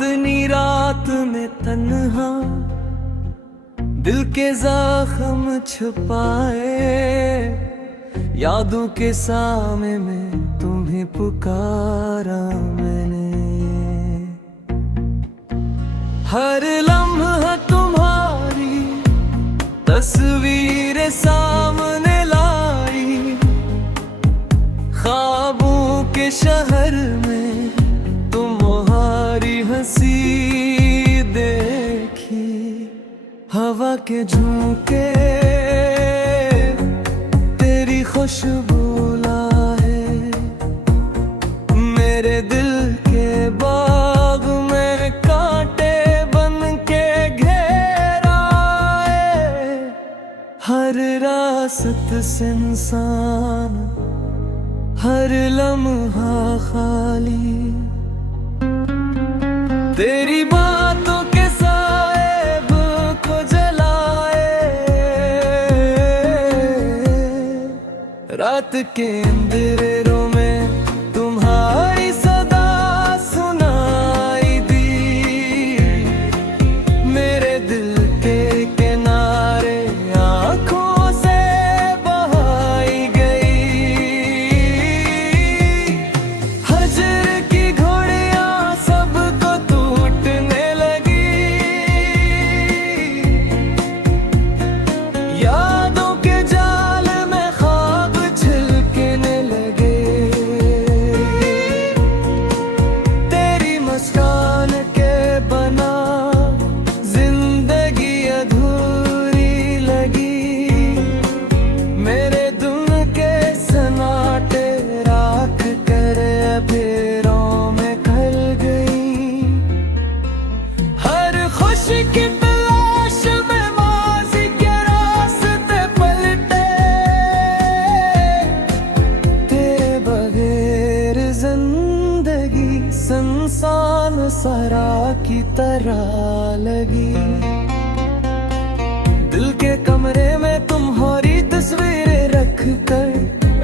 चांदनी रात में तन्हा दिल के जख्म छुपाए, यादों के सामे में तुम्हें पुकारा मैंने। हर लम्हा तुम्हारी तस्वीर सामने लाई, ख्वाबों के शहर में तुम्हारी हंसी देखी। हवा के झोंके तेरी खुशबू लाए, मेरे दिल के बाग में कांटे बन के घेराए। हर रास्त से इंसान, हर लम्हा खाली, तेरी बातों के साए को जलाए। रात के अंधेरों में तुम्हारी सदा सुनाई दी, मेरे दिल के किनारे आंखों से बहाई गई। हजर की घोड़ियां सबको टूटने लगी, यादों के जाल में ख्वाब छिलकने लगे। तेरी मुस्कान के बना जिंदगी अधूरी लगी, मेरे दिल के सन्नाटे राख कर फेरों में खल गई। हर खुशी की तलाश में माज़ी के रास्ते पलटे, तेरे बगैर जिंदगी सुनसान सरा की तरह लगी। दिल के कमरे में तुम्हारी तस्वीरें रख कर,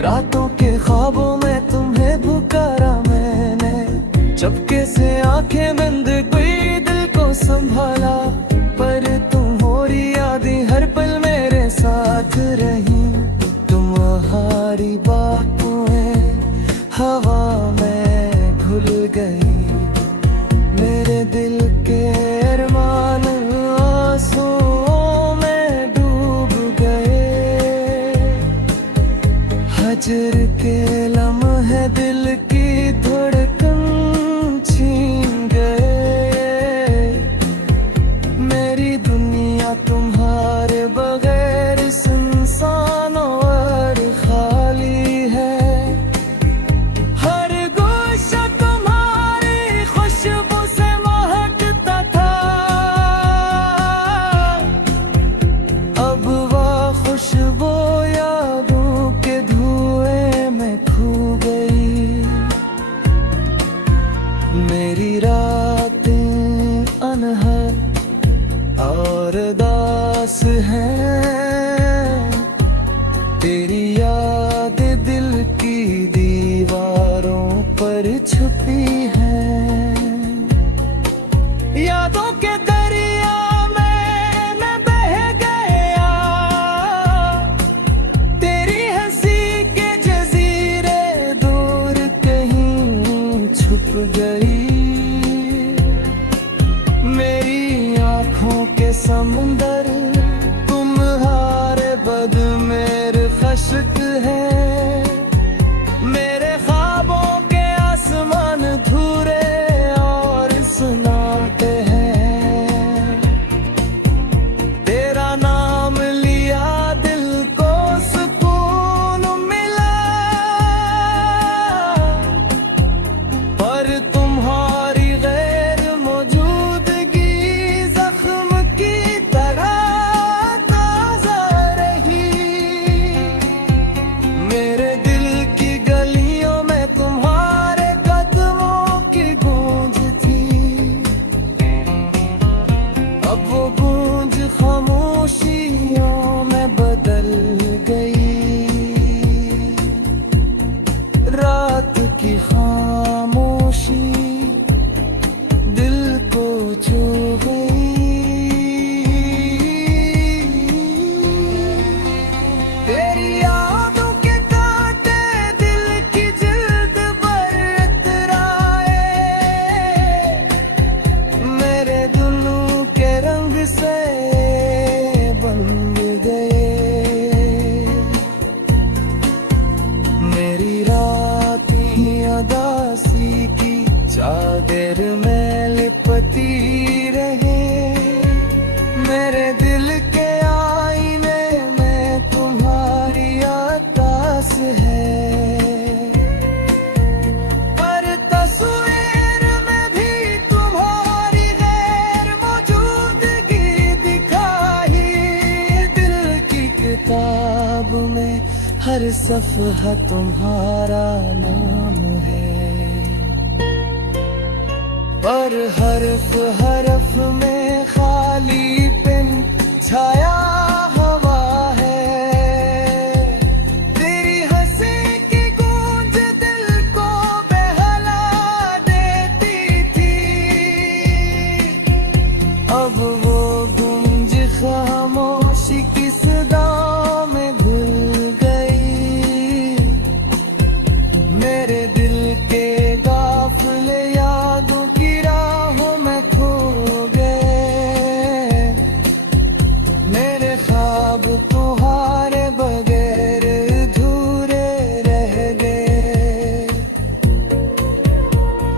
रातों के ख्वाबों में तुम्हें पुकारा मैंने। चपके से आंखें बंद कोई दिल को संभाला, पर तुम्हारी यादें हर पल मेरे साथ रही। तुम्हारी बातों हवा में घुल गई, मेरे दिल के अरमान आंसुओं में डूब गए। हजर के लम्हे दिल की धड़कन छीन गए, मेरी दुनिया तुम्हारे बगैर सुनसान और खाली है। हर गोशा तुम्हारी खुशबू से महकता था, अब वह खुशबू यादों के धुएं में खो गई। मेरी रातें अनहद और दास हैं, तेरी याद दिल की दीवारों पर छुपी है। यादों के दरिया में मैं बह गया, तेरी हंसी के जजीरे दूर कहीं छुप गई। मेरी आंखों के समुंदर तुम्हारे बद मेरे फंस हर सफ़हा तुम्हारा नाम है, पर हर्फ हर्फ में खाली पिन छाया हवा है। तेरी हंसी की गूंज दिल को बहला देती थी, अब वो गूंज खामोशी की सदा में घुल गई। मेरे दिल के गाफिले यादों की राहों में खो गए। मेरे ख्वाब तुम्हारे बगैर अधूरे रह गए।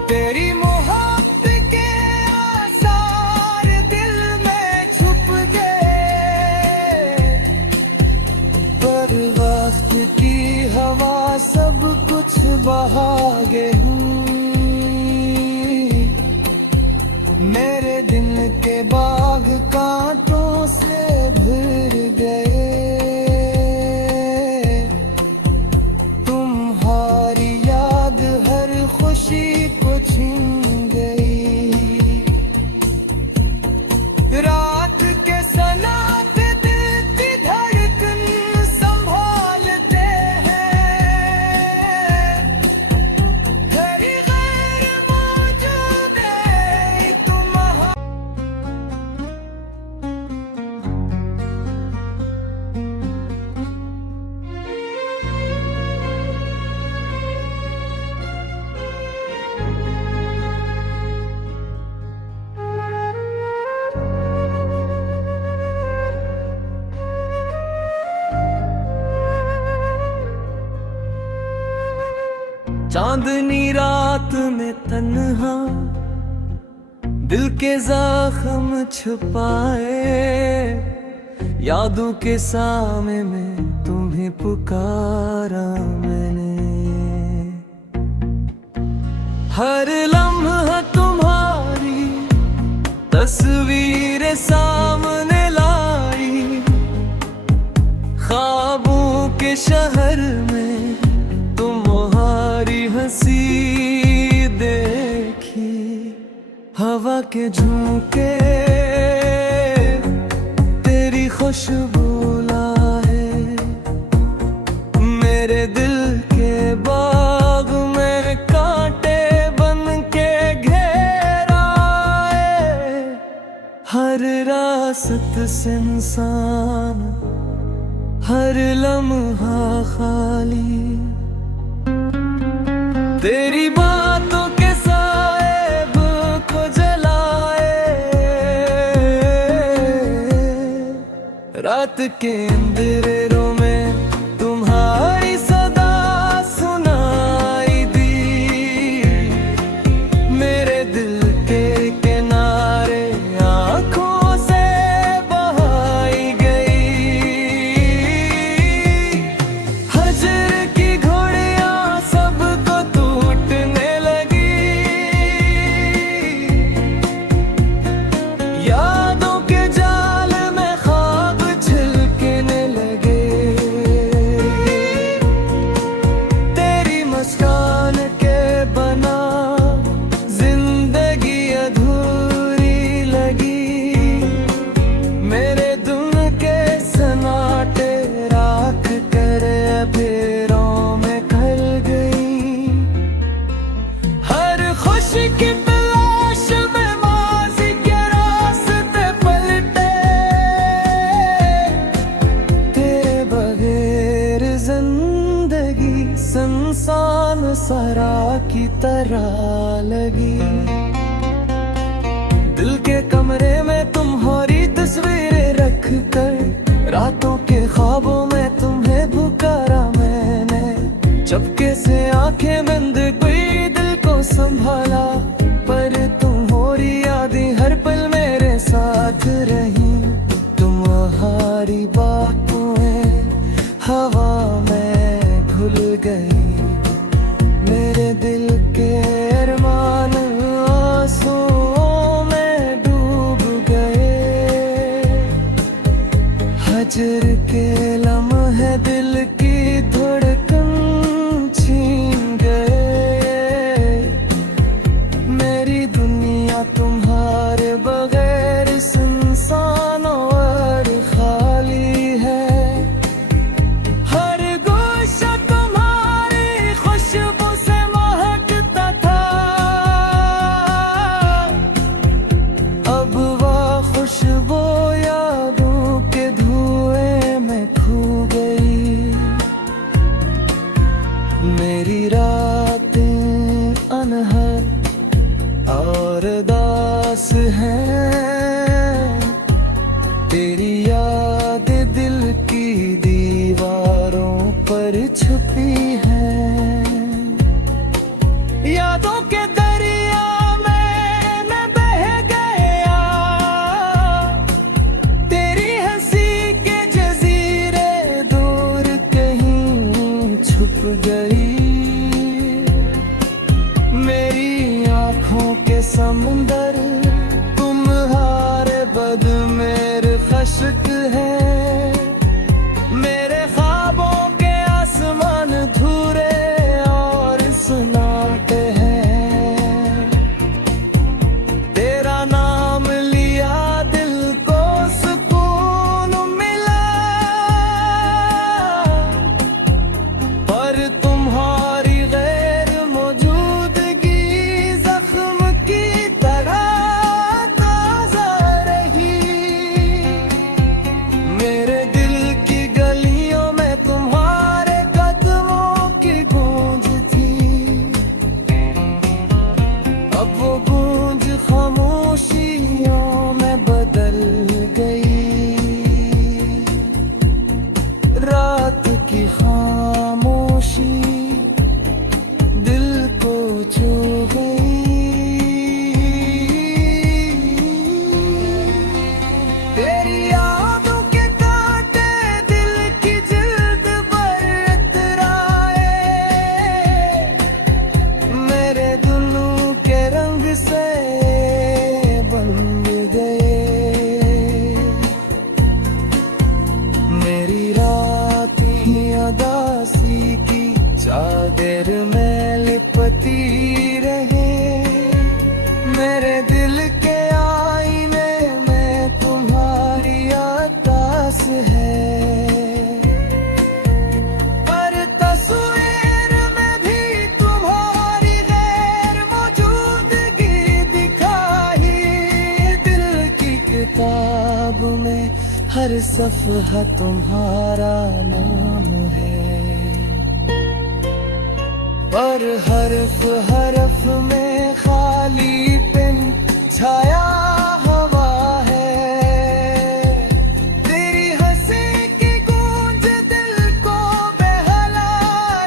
तेरी मोहब्बत के आसार दिल में छुप गए, पर वक्त की हवा सब कुछ बहा गई। मेरे दिल के बाग कांटों से भर गए। तुम्हारी याद हर खुशी को छीन गई। रात के सन्नाटे दिल की धड़कन संभालते हैं। तेरी गैर मौजूदगी तुम्हारा चांदनी रात में तन्हा दिल के जख्म छुपाए। यादों के सामे में तुम्हें पुकारा मैंने। हर लम्हा तुम्हारी तस्वीरें सामने लाई। ख्वाबों के शहर में तुम्हारी हंसी देखी। हवा के झोंके तेरी खुशबू लाए। मेरे दिल के बाग में कांटे बन के घेर आए। हर रास्त से इंसान, हर लम्हा खाली तेरी बातों के साहिब को जलाए। रात के अंधेरों में तुम्हारी सदा सुनाई दी। मेरे दिल के किनारे आंखों से बहाई गई। हजर की घोड़ियां सबको टूटने लगी। यादों के जाल में ख्वाब छिलकने लगे। तेरी मुस्कान के बना जिंदगी अधूरी लगी। मेरे दिल के सन्नाटे राख कर फेरों में खल गई। हर खुशी की तलाश में माज़ी के रास्ते पलटे। तेरे बगैर जिंदगी सुनसान सरा की तरह लगी। दिल के कमरे में तुम्हारी तस्वीरें रख कर रातों के ख्वाबों में तुम्हें पुकारा मैंने। चपके से आंखें बंद कोई दिल को संभाला, पर तुम्हारी यादें हर पल मेरे साथ रही। तुम्हारी बातों हवा में घुल गई। मेरे दिल के अरमान आंसुओं में डूब गए। हजर के लम्हे दिल की धड़कन छीन गए। मेरी दुनिया तुम्हारे बगैर सुनसान और खाली है। हर गोशा तुम्हारी खुशबू से महकता था, अब वह खुशबू यादों के धुएं में खो गई। मेरी रातें अनहद और दास हैं, तेरी याद दिल की दीवारों पर छुपी है। यादों के दरिया में मैं बह गया, तेरी हंसी के जजीरे दूर कहीं छुप गई। मेरी आँखों के समुंदर तुम्हारे बद मेरे खश्क है। मेरे ख्वाबों के आसमान धूरे और सुनाते हैं। तेरा नाम लिया दिल को सुकून मिला, पर तुम्हारी गैर मौजूदगी जख्म की तरह ताजा रही। मेरे दिल की गलियों में तुम्हारे कदमों की गूंज थी, अब वो गूंज खामोशियों में बदल गई। रात की खामोशी दिल को छू गई। तेरी यादों के कांटे दिल की जिल्द पर इतराए। मेरे दुनू के रंग से बन गए। मेरी रात ही उदासी की चादर में लिपटी रहे। मेरे दिल के आईने में तुम्हारी आतास है, पर तस्वीर में भी तुम्हारी गैर मौजूदगी दिखाई। दिल की किताब में हर सफ़हा तुम्हारा नाम है, पर हरफ हरफ में खालीपन छाया हवा है। तेरी हंसी की गूंज दिल को बहला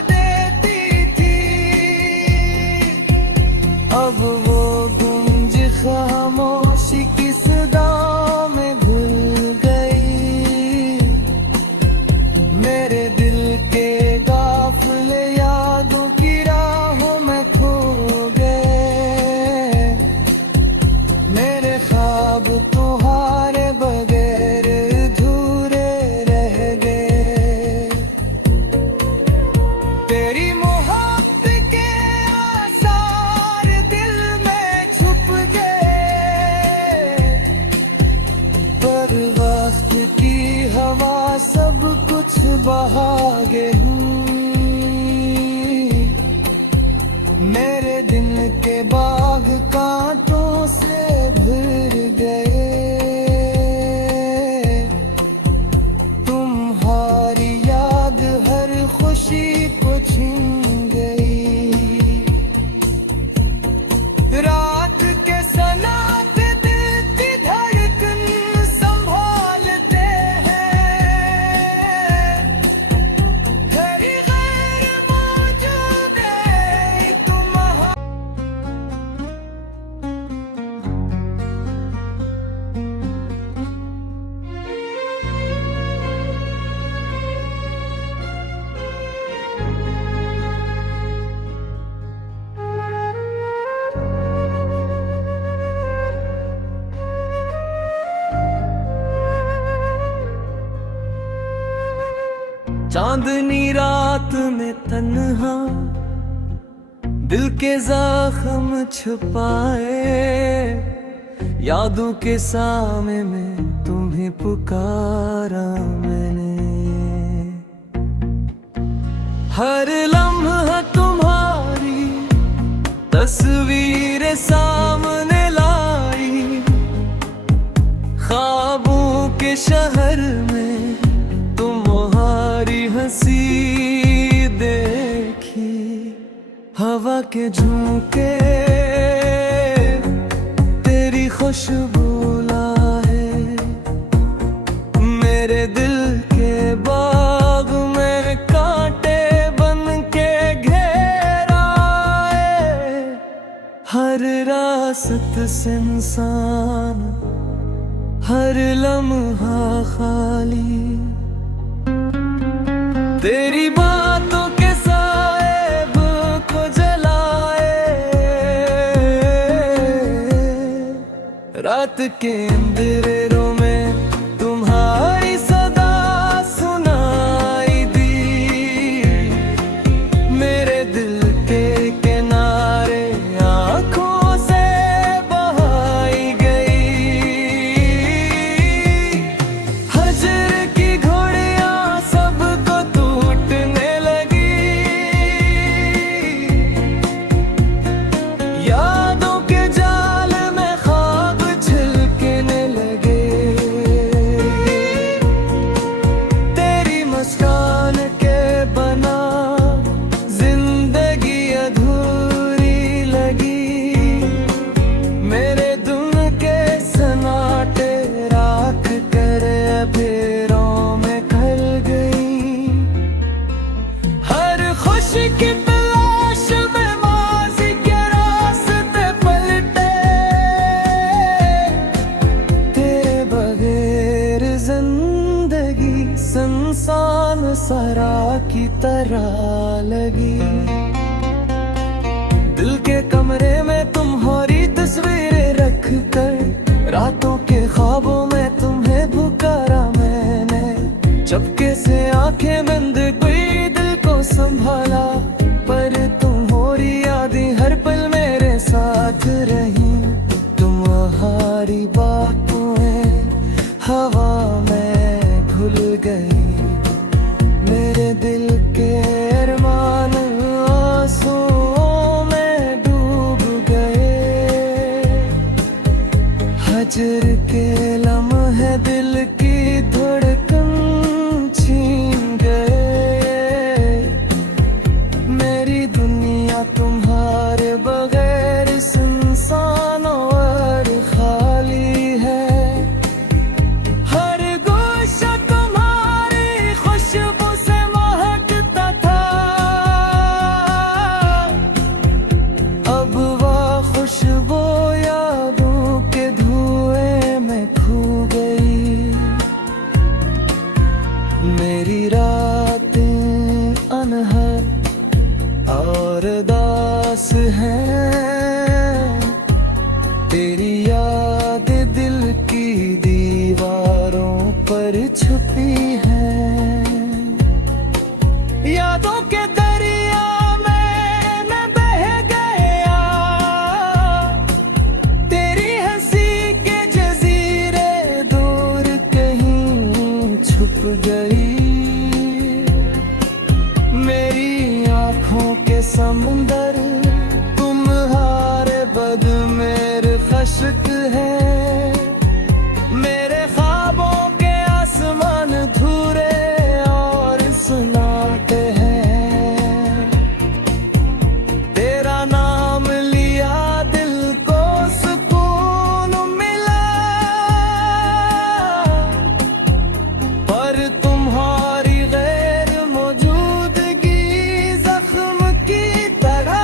देती थी, अब वो गूंज खामोशी की सदा में भूल गई। मेरे दिल के गाफिले यादों की राहों में खो गए। मेरे ख्वाब तुम्हारे बगैर अधूरे रह गए। तेरी मोहब्बत के आसार दिल में छुप गए, पर वक्त की हवा सब कुछ बहा गई। मेरे दिल के बाग कांटों से भर गए। तुम्हारी याद हर खुशी को छीन गई। रात के सन्नाटे दिल की धड़कन संभालते हैं। तेरी गैर मौजूद चांदनी रात में तन्हा दिल के जख्म छुपाए, यादों के सामे में तुम्हें पुकारा मैंने। हर लम्हा तुम्हारी तस्वीर सामने लाई, ख्वाबों के शहर में तुम्हारी हंसी देखी। हवा के झोंके तेरी खुशबू लाए, मेरे दिल के बाग में कांटे बन के घेराए। हर रास्त से इंसान, हर लम्हा खाली तेरी बातों के साहिब को जलाए। रात के अंधेरों में तुम्हारी सदा सुनाई दी, मेरे दिल के किनारे आंखों से बहाई गई। हजर की घोड़ियां सबको टूटने लगी, यादों के जाल में ख्वाब छिलकने लगे। तेरी मुस्कान के बना जिंदगी अधूरी लगी, मेरे दिल के सन्नाटे राख कर अंधेरों में खल गई। हर खुशी की तलाश में माज़ी के रास्ते पलटे, तेरे बगैर जिंदगी सुनसान सरा की तरह लगी। दिल के कमरे में तुम्हारी तस्वीरें रख कर, रातों के ख्वाबों में तुम्हें पुकारा मैंने। चपके से आंखें बंद कोई दिल को संभाला, पर तुम्हारी यादें हर पल मेरे साथ रही। तुम्हारी बातों में हवा में घुल गई, मेरे दिल के अरमान आंसुओं में डूब गए। हजर के लम्हे दिल की धड़कन छीन गए, मेरी दुनिया तुम्हारे बगैर सुनसान और खाली है। हर गोशा तुम्हारी खुशबू से महकता था, अब वह खुशबू यादों के धुएं में खो गई। मेरी रातें अनहद और दास हैं, तेरी याद दिल की दीवारों पर छुपी है। यादों के दरिया में मैं बह गया, तेरी हंसी के जजीरे दूर कहीं छुप गई। मेरी आंखों के समुंदर तुम्हारे बद मेरे खश्क है, मेरे ख्वाबों के आसमान धूरे और सुनाते हैं। तेरा नाम लिया दिल को सुकून मिला, पर तुम्हारी गैर मौजूदगी जख्म की तरह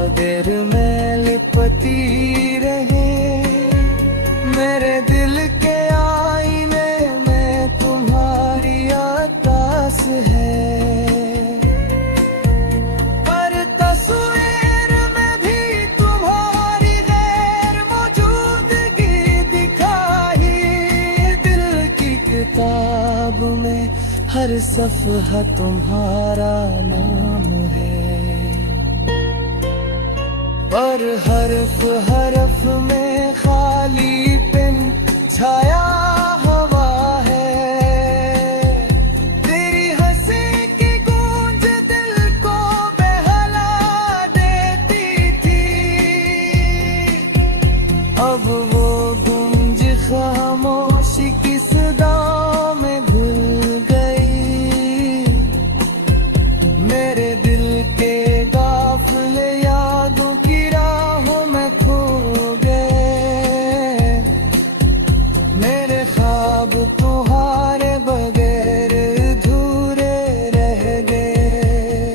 बगैर में लिपटी रहे। मेरे दिल के आईने में तुम्हारी आतास है, पर तस्वीर में भी तुम्हारी गैर मौजूदगी दिखाई। दिल की किताब में हर सफ़हा तुम्हारा नाम है, पर हरफ हरफ में खाली पिन छाया हवा है। तेरी हंसी की गूंज दिल को बहला देती थी, अब वो गूंज खामोशी की सदाओं में घुल गई। मेरे दिल के गाफिले यादों की राहों में खो गए। मेरे ख्वाब तुम्हारे बगैर अधूरे रह गए।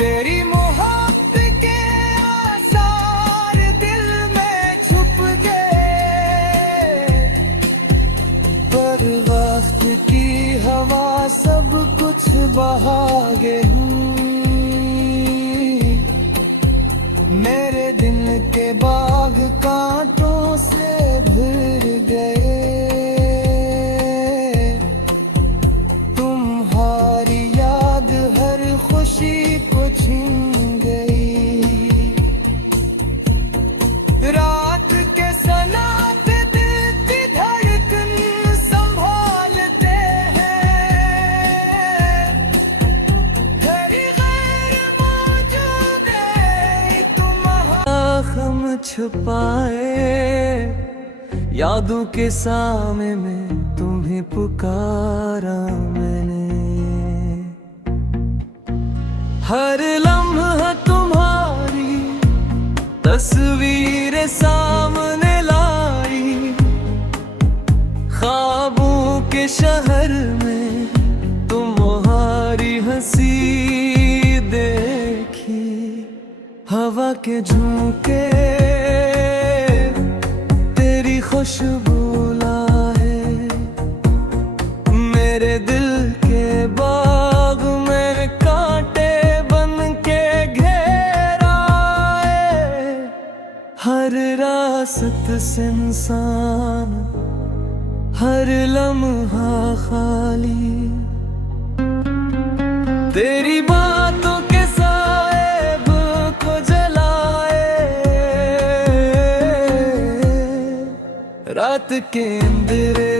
तेरी मोहब्बत के आसार दिल में छुप गए, पर वक्त की हवा सब कुछ बहा गई। मेरे दिल के बाग कांटों से भर गए। तुम्हारी याद हर खुशी को छीन गई। रात के सन्नाटे दिल की धड़कन संभालते हैं। तेरी गैर मौजूदगी हम छुपाए, यादों के सामे में तुम्हें पुकारा मैंने। हर लम्हा तुम्हारी तस्वीर सामने लाई। ख्वाबों के शहर में तुम्हारी हंसी देखी। हवा के झोंके तेरी खुशबू लाए। मेरे दिल के बाग में कांटे बन के घेराए। हर रास्त से इंसान, हर लम्हा खाली तेरी बातों के साहिब को जलाए। रात के अंधेरे